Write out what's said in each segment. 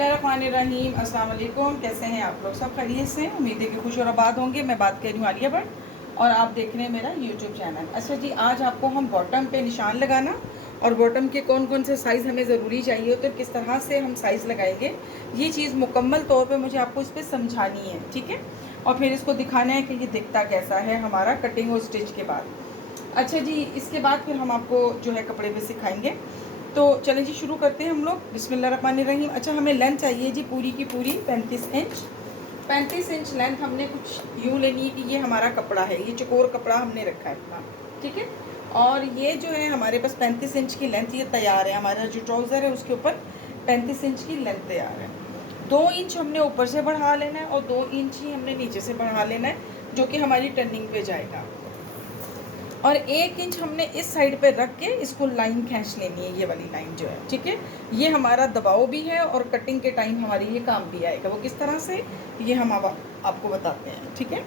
बिस्मिल्लाहिर्रहमानिर्रहीम। अस्सलाम वालेकुम। कैसे हैं आप लोग? सब खैरियत से? उम्मीद है कि खुश और आबाद होंगे। मैं बात कर रही हूँ आलिया भट्ट और आप देख रहे हैं मेरा यूट्यूब चैनल। अच्छा जी, आज आपको हम बॉटम पे निशान लगाना और बॉटम के कौन कौन से साइज़ हमें ज़रूरी चाहिए तो किस तरह से हम साइज़ लगाएंगे, ये चीज़ मुकम्मल तौर पर मुझे आपको इस पर समझानी है, ठीक है। और फिर इसको दिखाना है कि ये दिखता कैसा है हमारा कटिंग और स्टिच के बाद। अच्छा जी, इसके बाद फिर हम आपको जो है कपड़े पे सिखाएंगे। तो चलें जी, शुरू करते हैं हम लोग। बिस्मिल्लाहिर्रहमानिर्रहीम। अच्छा, हमें लेंथ चाहिए जी पूरी की पूरी 35 इंच। 35 इंच लेंथ हमने कुछ यूँ लेनी है कि ये हमारा कपड़ा है, ये चकोर कपड़ा हमने रखा है इतना, ठीक है। और ये जो है हमारे पास 35 इंच की लेंथ ये तैयार है। हमारा जो ट्राउज़र है उसके ऊपर 35 इंच की लेंथ तैयार है। 2 इंच हमने ऊपर से बढ़ा लेना है और 2 इंच ही हमने नीचे से बढ़ा लेना है, जो कि हमारी टर्निंग पे जाएगा। और 1 इंच हमने इस साइड पे रख के इसको लाइन खींच लेनी है, ये वाली लाइन जो है, ठीक है। ये हमारा दबाव भी है और कटिंग के टाइम हमारी ये काम भी आएगा। वो किस तरह से, ये हम अब आपको बताते हैं, ठीक है।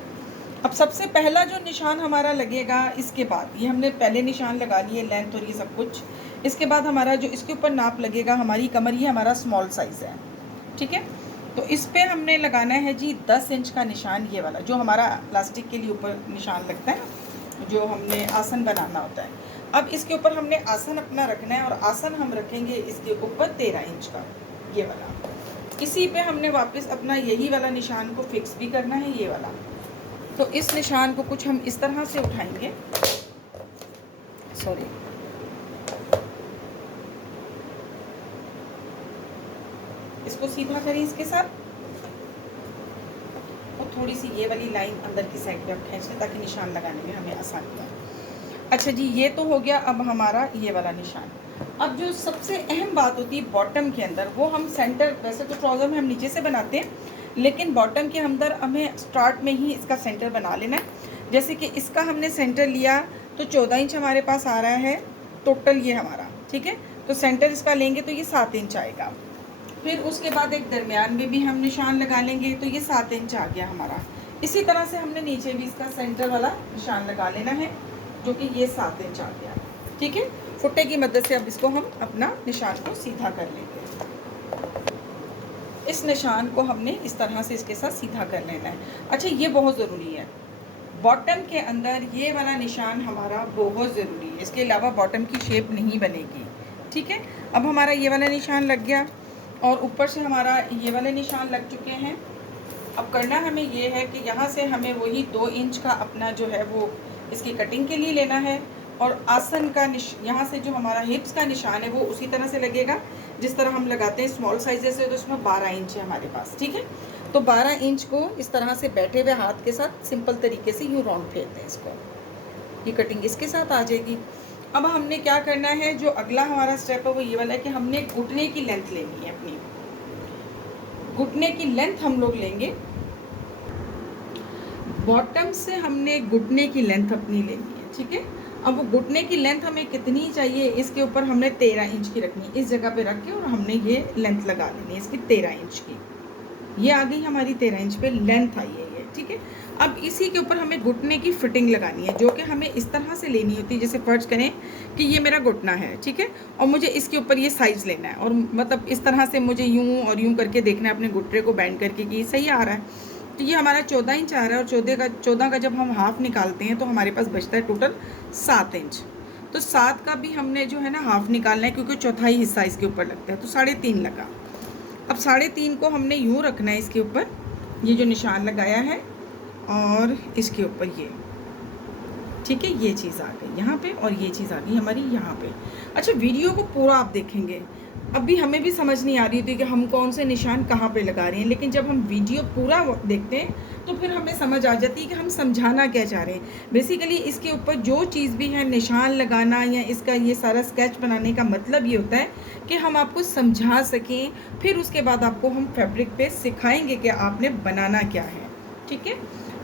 अब सबसे पहला जो निशान हमारा लगेगा, इसके बाद ये हमने पहले निशान लगा लिए लेंथ और ये सब कुछ। इसके बाद हमारा जो इसके ऊपर नाप लगेगा हमारी कमर, ये हमारा स्मॉल साइज़ है, ठीक है। तो इस पर हमने लगाना है जी 10 इंच का निशान, ये वाला जो हमारा प्लास्टिक के लिए ऊपर निशान लगता है, जो हमने आसन बनाना होता है। अब इसके ऊपर हमने आसन अपना रखना है और आसन हम रखेंगे इसके ऊपर 13 इंच का, ये वाला। इसी पे हमने वापस अपना यही वाला निशान को फिक्स भी करना है, ये वाला। तो इस निशान को कुछ हम इस तरह से उठाएंगे, सॉरी, इसको सीधा करें इसके साथ और थोड़ी सी ये वाली लाइन अंदर की साइड पे आप खींच लें ताकि निशान लगाने में हमें आसानी हो। अच्छा जी, ये तो हो गया अब हमारा ये वाला निशान। अब जो सबसे अहम बात होती है बॉटम के अंदर, वो हम सेंटर, वैसे तो ट्राउज़र में हम नीचे से बनाते हैं, लेकिन बॉटम के अंदर हमें स्टार्ट में ही इसका सेंटर बना लेना है। जैसे कि इसका हमने सेंटर लिया तो 14 इंच हमारे पास आ रहा है टोटल ये हमारा, ठीक है। तो सेंटर इसका लेंगे तो ये 7 इंच आएगा। फिर उसके बाद एक दरमियान में भी हम निशान लगा लेंगे तो ये 7 इंच आ गया हमारा। इसी तरह से हमने नीचे भी इसका सेंटर वाला निशान लगा लेना है, जो कि ये 7 इंच आ गया, ठीक है। फुट्टे की मदद से अब इसको हम अपना निशान को सीधा कर लेंगे। इस निशान को हमने इस तरह से इसके साथ सीधा कर लेना है। अच्छा, ये बहुत ज़रूरी है, बॉटम के अंदर ये वाला निशान हमारा बहुत ज़रूरी है, इसके अलावा बॉटम की शेप नहीं बनेगी, ठीक है। अब हमारा ये वाला निशान लग गया और ऊपर से हमारा ये वाले निशान लग चुके हैं। अब करना हमें ये है कि यहाँ से हमें वही 2 इंच का अपना जो है वो इसकी कटिंग के लिए लेना है और आसन का यहाँ से जो हमारा हिप्स का निशान है वो उसी तरह से लगेगा जिस तरह हम लगाते हैं स्मॉल साइज़ से। तो इसमें 12 इंच है हमारे पास, ठीक है। तो 12 इंच को इस तरह से बैठे हुए हाथ के साथ सिंपल तरीके से यूँ राउंड फेरते हैं इसको, ये कटिंग इसके साथ आ जाएगी। अब हमने क्या करना है, जो अगला हमारा स्टेप है वो ये वाला है कि हमने घुटने की लेंथ लेनी है अपनी। घुटने की लेंथ हम लोग लेंगे, बॉटम से हमने घुटने की लेंथ अपनी लेनी है, ठीक है। अब वो घुटने की लेंथ हमें कितनी चाहिए, इसके ऊपर हमने 13 इंच की रखनी है, इस जगह पे रख के और हमने ये लेंथ लगा लेनी है इसकी 13 इंच की। ये आ गई हमारी 13 इंच पे लेंथ आई है ये, ठीक है। अब इसी के ऊपर हमें घुटने की फिटिंग लगानी है, जो कि हमें इस तरह से लेनी होती है, जैसे फर्ज करें कि ये मेरा घुटना है, ठीक है, और मुझे इसके ऊपर ये साइज़ लेना है और मतलब इस तरह से मुझे यूँ और यूँ करके देखना है अपने घुटने को बैंड करके कि सही आ रहा है। तो ये हमारा 14 इंच आ रहा है और 14 का जब हम हाफ़ निकालते हैं तो हमारे पास बचता है टोटल 7 इंच। तो 7 का भी हमने जो है ना हाफ़ निकालना है, क्योंकि चौथाई हिस्सा इसके ऊपर लगता है, तो 3.5 लगा। अब 3.5 को हमने यूँ रखना है इसके ऊपर, ये जो निशान लगाया है और इसके ऊपर ये, ठीक है। ये चीज़ आ गई यहाँ पे और ये चीज़ आ गई हमारी यहाँ पे। अच्छा, वीडियो को पूरा आप देखेंगे, अभी हमें भी समझ नहीं आ रही थी कि हम कौन से निशान कहाँ पे लगा रहे हैं, लेकिन जब हम वीडियो पूरा देखते हैं तो फिर हमें समझ आ जाती है कि हम समझाना क्या चाह रहे हैं। बेसिकली इसके ऊपर जो चीज़ भी है निशान लगाना या इसका ये सारा स्केच बनाने का मतलब ये होता है कि हम आपको समझा सकें, फिर उसके बाद आपको हम फैब्रिक पे सिखाएंगे कि आपने बनाना क्या है, ठीक है।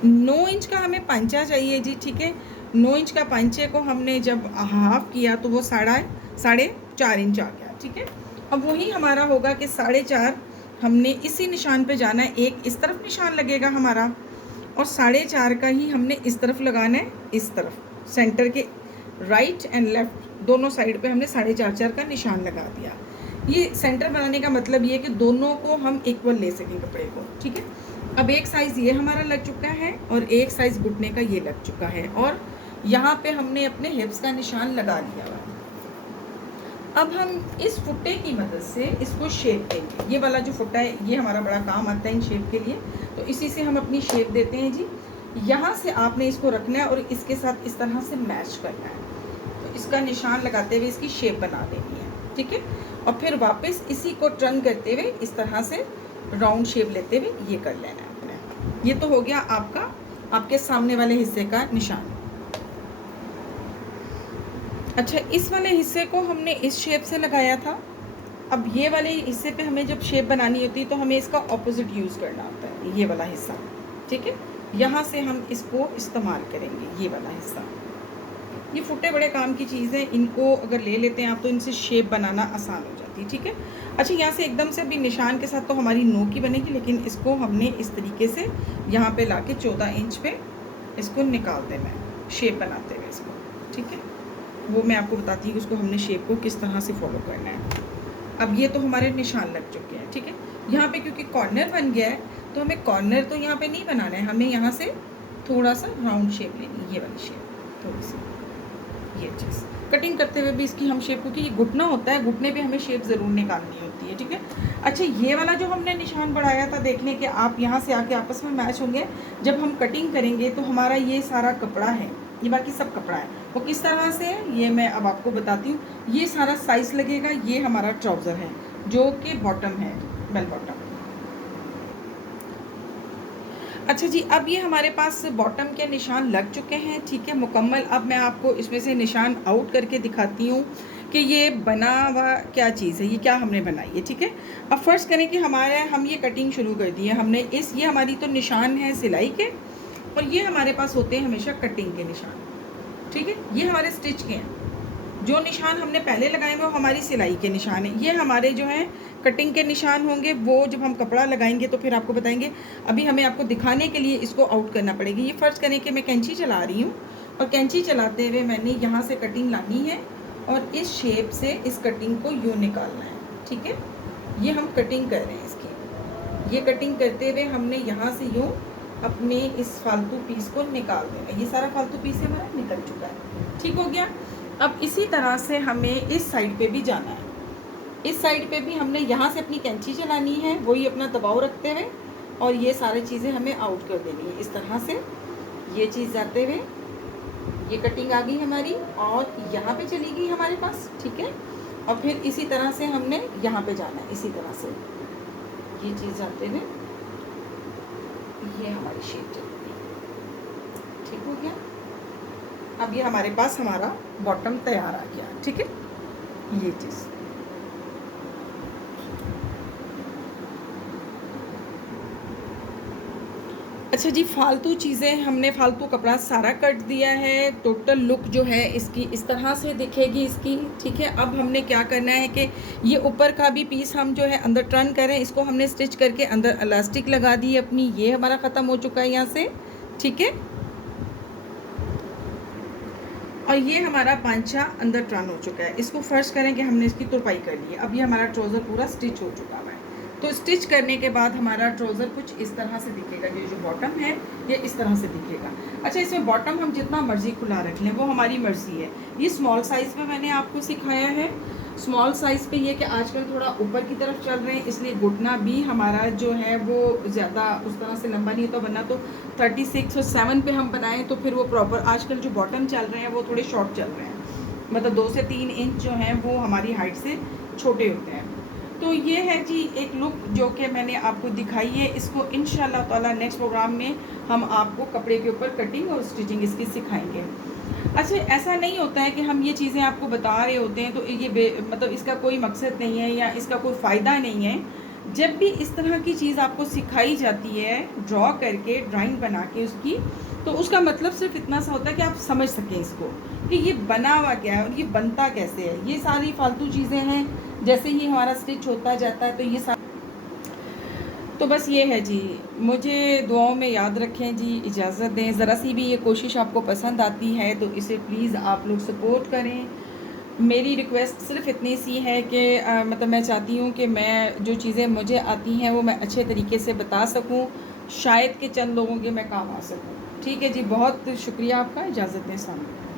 9 इंच का हमें पंचा चाहिए जी, ठीक है। 9 इंच का पंचे को हमने जब हाफ किया तो वो 4.5 इंच आ गया, ठीक है। अब वही हमारा होगा कि 4.5 हमने इसी निशान पे जाना है, एक इस तरफ निशान लगेगा हमारा और 4.5 का ही हमने इस तरफ लगाना है, इस तरफ सेंटर के राइट एंड लेफ़्ट दोनों साइड पे हमने 4.5 का निशान लगा दिया। ये सेंटर बनाने का मतलब ये है कि दोनों को हम इक्वल ले सकें कपड़े को, ठीक है। अब एक साइज़ ये हमारा लग चुका है और एक साइज़ घुटने का ये लग चुका है और यहाँ पे हमने अपने हिप्स का निशान लगा लिया हुआ। अब हम इस फुट्टे की मदद से इसको शेप देंगे। ये वाला जो फुट्टा है ये हमारा बड़ा काम आता है इन शेप के लिए, तो इसी से हम अपनी शेप देते हैं जी। यहाँ से आपने इसको रखना है और इसके साथ इस तरह से मैच करना है, तो इसका निशान लगाते हुए इसकी शेप बना देनी है, ठीक है। और फिर वापस इसी को टर्न करते हुए इस तरह से राउंड शेप लेते हुए ये कर लेना है अपने। ये तो हो गया आपका आपके सामने वाले हिस्से का निशान। अच्छा, इस वाले हिस्से को हमने इस शेप से लगाया था। अब ये वाले हिस्से पे हमें जब शेप बनानी होती है तो हमें इसका ऑपोजिट यूज़ करना होता है, ये वाला हिस्सा, ठीक है। यहाँ से हम इसको इस्तेमाल करेंगे, ये वाला हिस्सा। ये फुट्टे बड़े काम की चीज़ है, इनको अगर ले लेते हैं आप तो इनसे शेप बनाना आसान हो जाती है, ठीक है। अच्छा, यहाँ से एकदम से अभी निशान के साथ तो हमारी नोक ही बनेगी, लेकिन इसको हमने इस तरीके से यहाँ पे लाके 14 इंच पे इसको निकाल देना है शेप बनाते हुए इसको, ठीक है। वो मैं आपको बताती हूँ कि उसको हमने शेप को किस तरह से फॉलो करना है। अब ये तो हमारे निशान लग चुके हैं, ठीक है। यहाँ पे क्योंकि कॉर्नर बन गया है तो हमें कॉर्नर तो यहाँ पे नहीं बनाना है, हमें यहाँ से थोड़ा सा राउंड शेप लेनी है, ये वाली शेप थोड़ी सी, ये चीज़ कटिंग करते हुए भी इसकी हम शेप, क्योंकि ये घुटना होता है, घुटने पे हमें शेप ज़रूर निकालनी होती है, ठीक है। अच्छा, ये वाला जो हमने निशान बढ़ाया था, देख लें कि आप यहाँ से आके आपस में मैच होंगे। जब हम कटिंग करेंगे तो हमारा ये सारा कपड़ा है, ये बाकी सब कपड़ा है, वो किस तरह से है ये मैं अब आपको बताती हूँ। ये सारा साइज़ लगेगा, ये हमारा ट्राउज़र है जो कि बॉटम है, बेल बॉटम। अच्छा जी, अब ये हमारे पास बॉटम के निशान लग चुके हैं, ठीक है, मुकम्मल। अब मैं आपको इसमें से निशान आउट करके दिखाती हूँ कि ये बना हुआ क्या चीज़ है, ये क्या हमने बनाई है, ठीक है। अब फ़र्ज़ करें कि हम ये कटिंग शुरू कर दी है हमने, ये हमारी तो निशान है सिलाई के, और ये हमारे पास होते हैं हमेशा कटिंग के निशान, ठीक है। ये हमारे स्टिच के हैं, जो निशान हमने पहले लगाए वो हमारी सिलाई के निशान है। ये हमारे जो हैं कटिंग के निशान होंगे, वो जब हम कपड़ा लगाएंगे तो फिर आपको बताएंगे। अभी हमें आपको दिखाने के लिए इसको आउट करना पड़ेगी। ये फ़र्ज़ करें कि मैं कैंची चला रही हूँ और कैंची चलाते हुए मैंने यहाँ से कटिंग लानी है और इस शेप से इस कटिंग को यूँ निकालना है, ठीक है। ये हम कटिंग कर रहे हैं इसकी, ये कटिंग करते हुए हमने यहाँ से यूँ अपने इस फालतू पीस को निकाल देना। ये सारा फालतू पीस हमारा निकल चुका है, ठीक हो गया। अब इसी तरह से हमें इस साइड पे भी जाना है, इस साइड पे भी हमने यहाँ से अपनी कैंची चलानी है, वही अपना दबाव रखते हुए, और ये सारी चीज़ें हमें आउट कर देनी है इस तरह से। ये चीज़ जाते हुए ये कटिंग आ गई हमारी और यहाँ पे चली गई हमारे पास, ठीक है। और फिर इसी तरह से हमने यहाँ पे जाना है, इसी तरह से ये चीज़ जाते हुए ये हमारी शेप चली गई, ठीक हो गया। अब ये हमारे पास हमारा बॉटम तैयार आ गया, ठीक है। ये चीज़ अच्छा जी, फालतू चीज़ें हमने फालतू कपड़ा सारा कट दिया है। टोटल लुक जो है इसकी इस तरह से दिखेगी इसकी, ठीक है। अब हमने क्या करना है कि ये ऊपर का भी पीस हम जो है अंदर टर्न करें, इसको हमने स्टिच करके अंदर इलास्टिक लगा दी अपनी, ये हमारा ख़त्म हो चुका है यहाँ से, ठीक है। और ये हमारा पांचा अंदर टर्न हो चुका है। इसको फ़र्ज़ करें कि हमने इसकी तुरपाई कर ली है। अब ये हमारा ट्राउज़र पूरा स्टिच हो चुका है। तो स्टिच करने के बाद हमारा ट्राउज़र कुछ इस तरह से दिखेगा, ये जो बॉटम है ये इस तरह से दिखेगा। अच्छा, इसमें बॉटम हम जितना मर्ज़ी खुला रख लें वो हमारी मर्ज़ी है। ये स्मॉल साइज़ में मैंने आपको सिखाया है। स्मॉल साइज़ पे ये कि आजकल थोड़ा ऊपर की तरफ चल रहे हैं, इसलिए घुटना भी हमारा जो है वो ज़्यादा उस तरह से लंबा नहीं होता, वरना तो 36 और 7 पे हम बनाएं तो फिर वो प्रॉपर। आजकल जो बॉटम चल रहे हैं वो थोड़े शॉर्ट चल रहे हैं, मतलब 2 से 3 इंच जो हैं वो हमारी हाइट से छोटे होते हैं। तो ये है जी एक लुक जो कि मैंने आपको दिखाई है। इसको इंशाल्लाह ताला नेक्स्ट प्रोग्राम में हम आपको कपड़े के ऊपर कटिंग और स्टिचिंग इसकी सिखाएंगे। अच्छा, ऐसा नहीं होता है कि हम ये चीज़ें आपको बता रहे होते हैं तो ये मतलब इसका कोई मकसद नहीं है या इसका कोई फ़ायदा नहीं है। जब भी इस तरह की चीज़ आपको सिखाई जाती है ड्रॉ करके, ड्राइंग बना के उसकी, तो उसका मतलब सिर्फ इतना सा होता है कि आप समझ सकें इसको कि ये बना हुआ क्या है और ये बनता कैसे है। ये सारी फालतू चीज़ें हैं, जैसे ही हमारा स्टिच होता जाता है तो ये तो बस ये है जी। मुझे दुआओं में याद रखें जी, इजाज़त दें। ज़रा सी भी ये कोशिश आपको पसंद आती है तो इसे प्लीज़ आप लोग सपोर्ट करें मेरी रिक्वेस्ट सिर्फ इतनी सी है कि मतलब मैं चाहती हूँ कि मैं जो चीज़ें मुझे आती हैं वो मैं अच्छे तरीके से बता सकूँ, शायद कि चंद लोगों के मैं काम आ सकूँ। ठीक है जी, बहुत शुक्रिया आपका, इजाज़त दें, अस्सलाम वालेकुम।